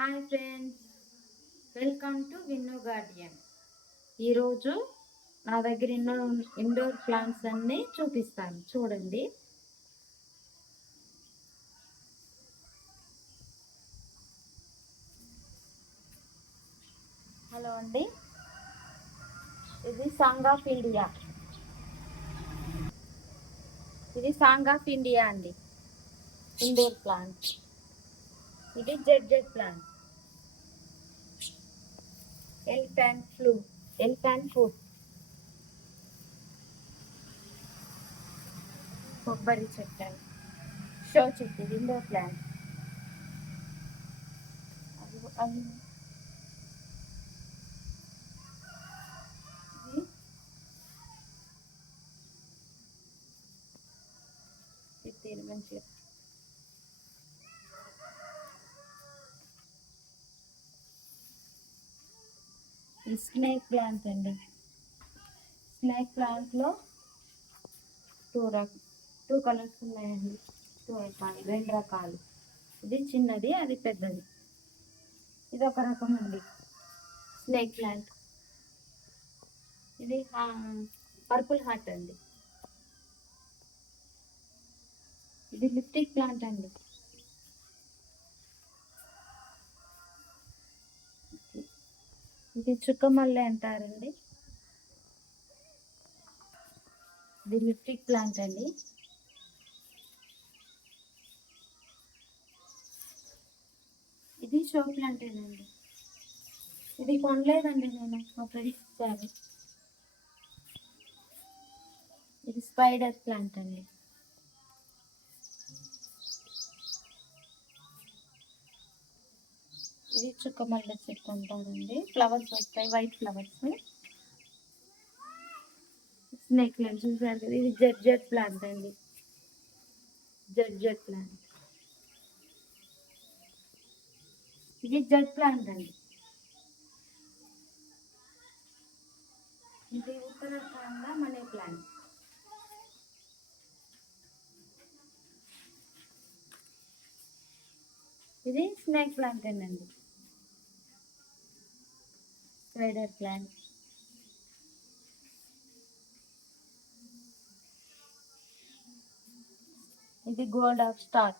Hi friends welcome to Vinno Guardian ఈరోజు నా దగ్గర ఎన్నో ఇండోర్ ప్లాంట్స్ అన్నీ చూపిస్తాను. చూడండి. హలో అండి. ఇది సాంగ్ ఆఫ్ ఇండియా ఇది సాంగ్ ఆఫ్ ఇండియా అండి. ఇండోర్ ప్లాంట్ ఇది Z Z plant elephant flu elephant foot కొబ్బరి చెట్టు షో చెట్టు ఇది ఇండోర్ ప్లాంట్ అది అది ఇది ఇది తీరు మంచిగా స్నేక్ ప్లాంట్ అండి. స్నేక్ ప్లాంట్లో టూ రక టూ కలర్స్ ఉన్నాయండి. టూ రకాలు రెండు రకాలు. ఇది చిన్నది అది పెద్దది. ఇది ఒక రకం అండి. Snake plant. ఇది పర్పుల్ హార్ట్ అండి. ఇది లిప్టిక్ ప్లాంట్ అండి. ఇది చుక్కమల్లె అంటారండి. ఇది లిప్టిక్ ప్లాంట్ అండి. ఇది షో ప్లాంటేనండి ఇది కొనలేదండి నేను మా ఫ్రెండ్స్ ఇచ్చారు ఇది స్పైడర్ ప్లాంట్ అండి. ఇది చుక్కమల్లె చెట్టు అంటారండి. ఫ్లవర్స్ వస్తాయి వైట్ ఫ్లవర్స్ స్నేక్ ప్లాంట్ చూసారు కదా ఇది జెడ్ జెడ్ ప్లాంట్ అండి. జెడ్ జెడ్ ప్లాంట్ ఇది జెడ్ ప్లాంట్ అండి. ఇది ఉత్తరాఖండ మనీ ప్లాంట్ ఇది స్నేక్ ప్లాంట్ అండి. స్పైడర్ ప్లాంట్ ఇది గోల్డ్ ఆఫ్ స్టార్